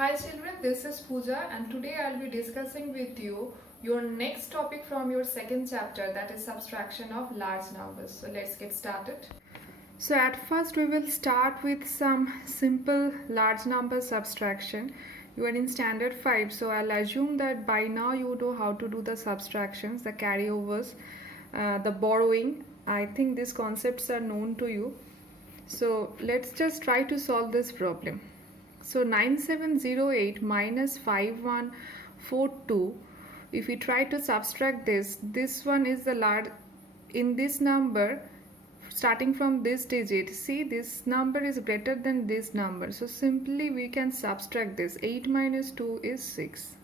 Hi children, this is Pooja and today I'll be discussing with you your next topic from your second chapter, that is subtraction of large numbers. So let's get started. So at first we will start with some simple large number subtraction. You are in standard 5, so I'll assume that by now you know how to do the subtractions, the carryovers, the borrowing. I think these concepts are known to you. So let's just try to solve this problem. So 9708 minus 5142, if we try to subtract this one is the large in this number starting from this digit. See, this number is greater than this number, so simply we can subtract this. 8 minus 2 is 6.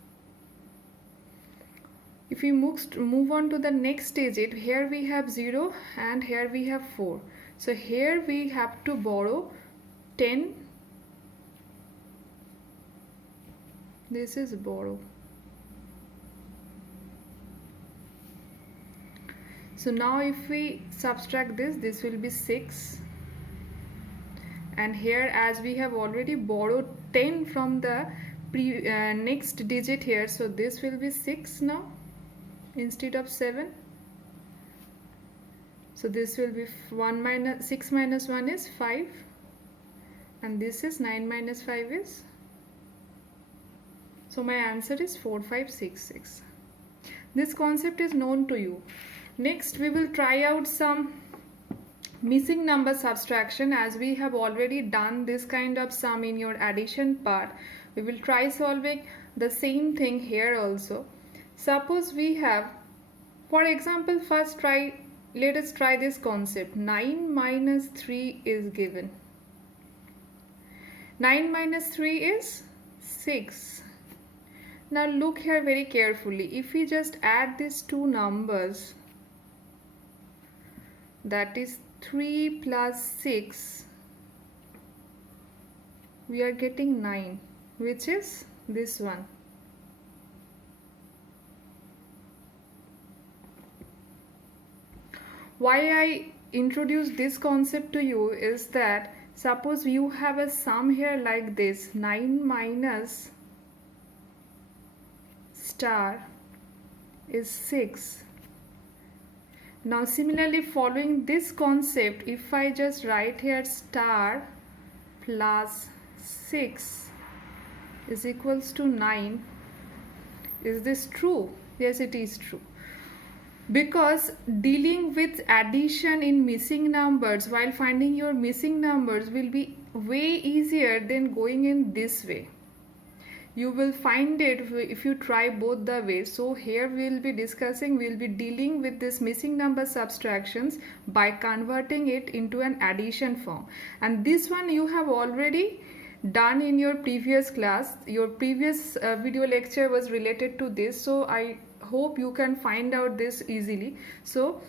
If we move on to the next digit, here we have 0 and here we have 4. So here we have to borrow 10. This is borrow. So now if we subtract this will be 6. And here, as we have already borrowed 10 from the next digit here, so this will be 6 now instead of 7. So this will be 6 minus 1 is 5. And this is 9 minus 5 is. So my answer is 4566. This concept is known to you. Next we will try out some missing number subtraction. As we have already done this kind of sum in your addition part, we will try solving the same thing here also. Suppose we have, for example, let us try this concept. 9 minus 3 is given. 9 minus 3 is 6. Now look here very carefully. If we just add these two numbers, that is 3 plus 6, we are getting 9, which is this one. Why I introduce this concept to you is that suppose you have a sum here like this, 9 minus star is 6. Now similarly, following this concept, if I just write here star plus 6 is equals to 9, is this true? Yes, it is true. Because dealing with addition in missing numbers while finding your missing numbers will be way easier than going in this way. You will find it if you try both the ways. So here we will be dealing with this missing number subtractions by converting it into an addition form. And this one you have already done in your previous class. Your previous video lecture was related to this. So I hope you can find out this easily. So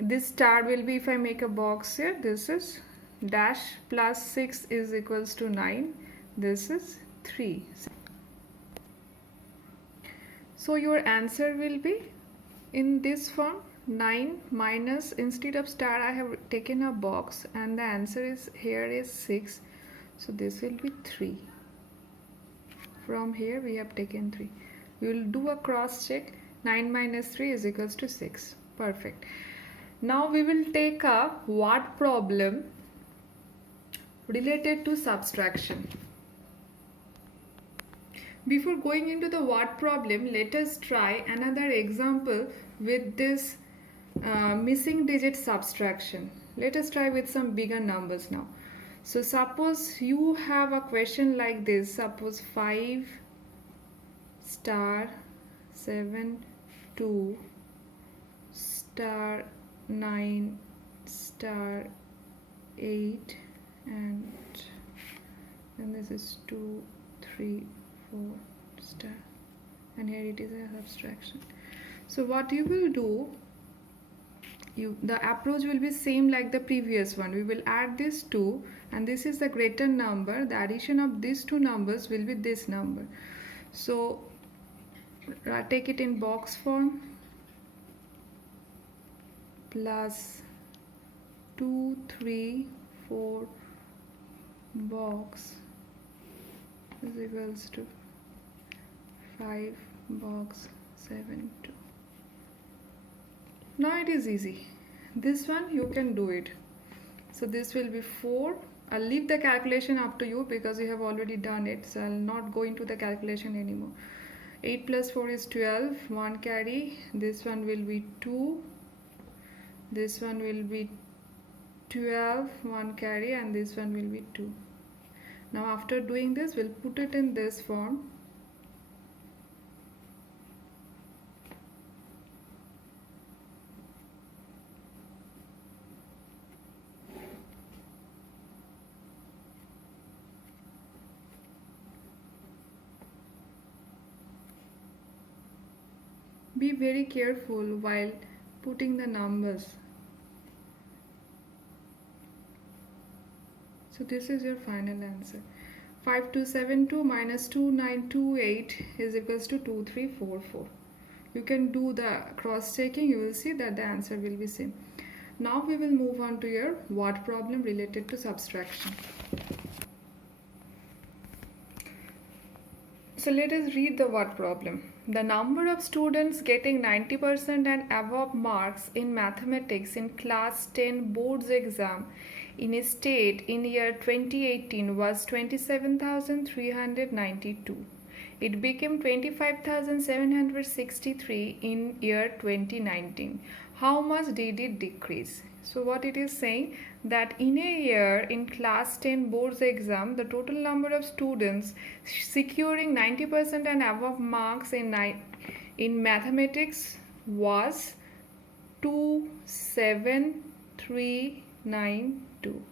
this star will be, if I make a box here, this is dash plus 6 is equals to 9. This is 3. So your answer will be in this form. 9 minus, instead of star I have taken a box, and the answer is here is 6. So this will be 3. From here we have taken 3. We will do a cross check. 9 minus 3 is equals to 6. Perfect. Now we will take a word problem related to subtraction. Before going into the word problem, let us try another example with this missing digit subtraction. Let us try with some bigger numbers now. So suppose you have a question like this. Suppose 5 star 7 2 star 9 star 8 and then this is 2 3 4 star, and here it is a subtraction. So what you will do, the approach will be same like the previous one. We will add this 2 and this is the greater number. The addition of these two numbers will be this number. So take it in box form. Plus 2 3 4 box is equals to 5 box 7 2. Now it is easy. This one you can do it. So this will be 4. I'll leave the calculation up to you because you have already done it. So I'll not go into the calculation anymore. 8 plus 4 is 12. 1 carry. This one will be 2. This one will be 12. 1 carry, and this one will be 2. Now after doing this, we'll put it in this form. Be very careful while putting the numbers. So this is your final answer. 5272 minus 2928 is equals to 2344. You can do the cross checking. You will see that the answer will be same. Now we will move on to your word problem related to subtraction. So let us read the word problem. The number of students getting 90% and above marks in mathematics in class 10 boards exam in a state in year 2018 was 27,392. It became 25,763 in year 2019. How much did it decrease? So what it is saying, that in a year in class 10 boards exam, the total number of students securing 90% and above marks in mathematics was 27392.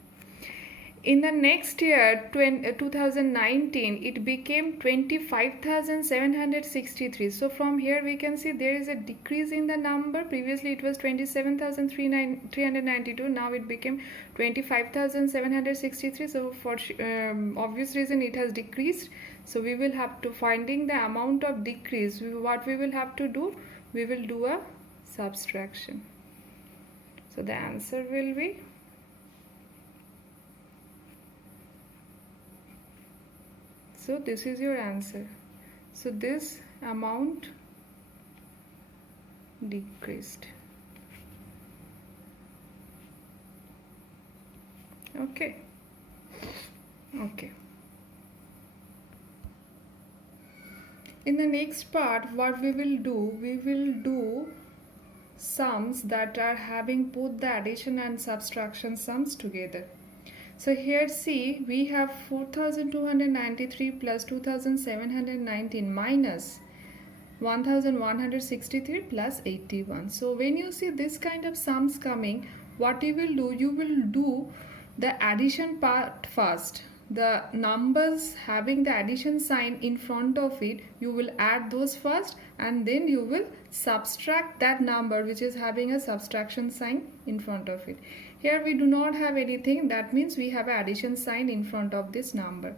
In the next year, 2019, it became 25,763. So from here we can see there is a decrease in the number. Previously it was 27,392. Now it became 25,763. So for obvious reason it has decreased. So we will have to finding the amount of decrease. What we will have to do? We will do a subtraction. So the answer will be so this is your answer. So this amount decreased. Okay. In the next part, what we will do sums that are having both the addition and subtraction sums together. So here see, we have 4,293 plus 2,719 minus 1,163 plus 81. So when you see this kind of sums coming, what you will do the addition part first. The numbers having the addition sign in front of it, you will add those first, and then you will subtract that number which is having a subtraction sign in front of it. Here we do not have anything, that means we have an addition sign in front of this number.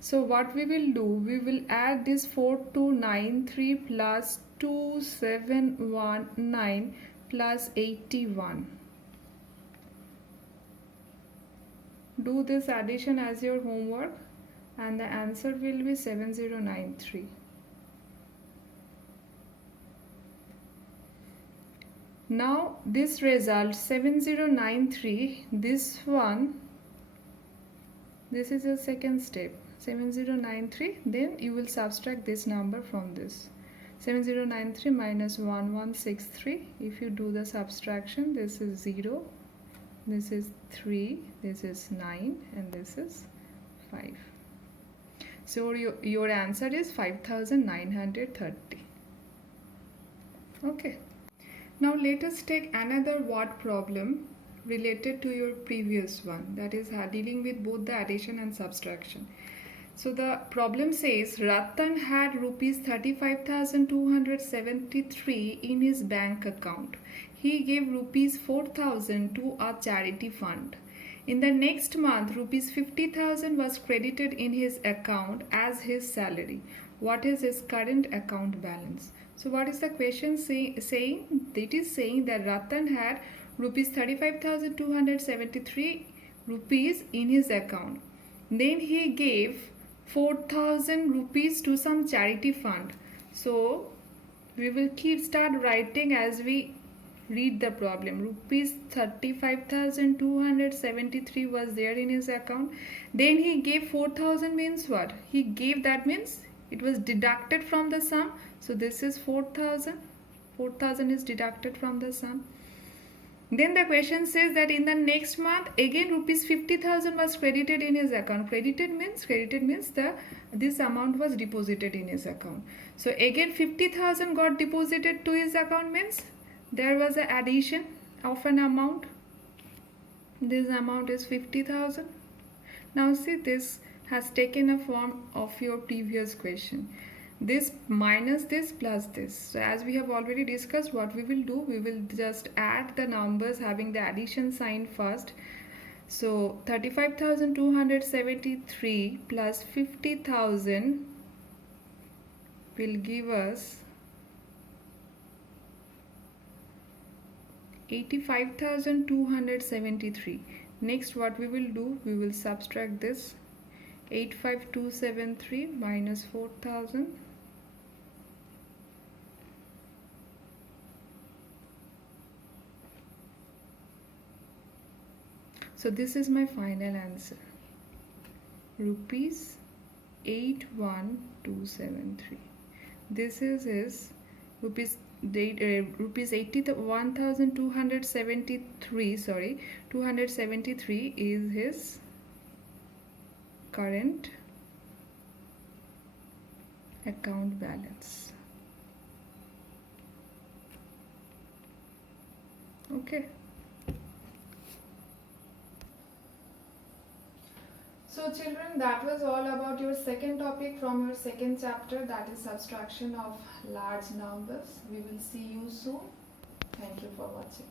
So what we will do, we will add this 4293 plus 2719 plus 81. Do this addition as your homework and the answer will be 7093. Now this result 7093, this is the second step, 7093, then you will subtract this number from this. 7093 minus 1163, if you do the subtraction, this is 0, this is 3, this is 9, and this is 5. So your answer is 5930. Okay. Now let us take another word problem related to your previous one, that is dealing with both the addition and subtraction. So the problem says Ratan had rupees 35,273 in his bank account. He gave rupees 4,000 to a charity fund. In the next month, rupees 50,000 was credited in his account as his salary. What is his current account balance? So what is the question saying? It is saying that Ratan had rupees 35,273 rupees in his account. Then he gave 4,000 rupees to some charity fund. So we will start writing as we read the problem. Rupees 35,273 was there in his account. Then he gave 4,000 means what? He gave, that means it was deducted from the sum. So this is 4,000. 4,000 is deducted from the sum. Then the question says that in the next month again rupees 50,000 was credited in his account. Credited means this amount was deposited in his account. So again 50,000 got deposited to his account, means there was an addition of an amount. This amount is 50,000. Now see, this has taken a form of your previous question. This minus this plus this. So as we have already discussed, what we will do, we will just add the numbers having the addition sign first. So 35,273 plus 50,000 will give us 85,273. Next what we will do, we will subtract this 85,273 minus 4,000. So this is my final answer, rupees 81,273. This is his rupees 81,273. Sorry, 273 is his current account balance. Okay. So children, that was all about your second topic from your second chapter, that is subtraction of large numbers. We will see you soon. Thank you for watching.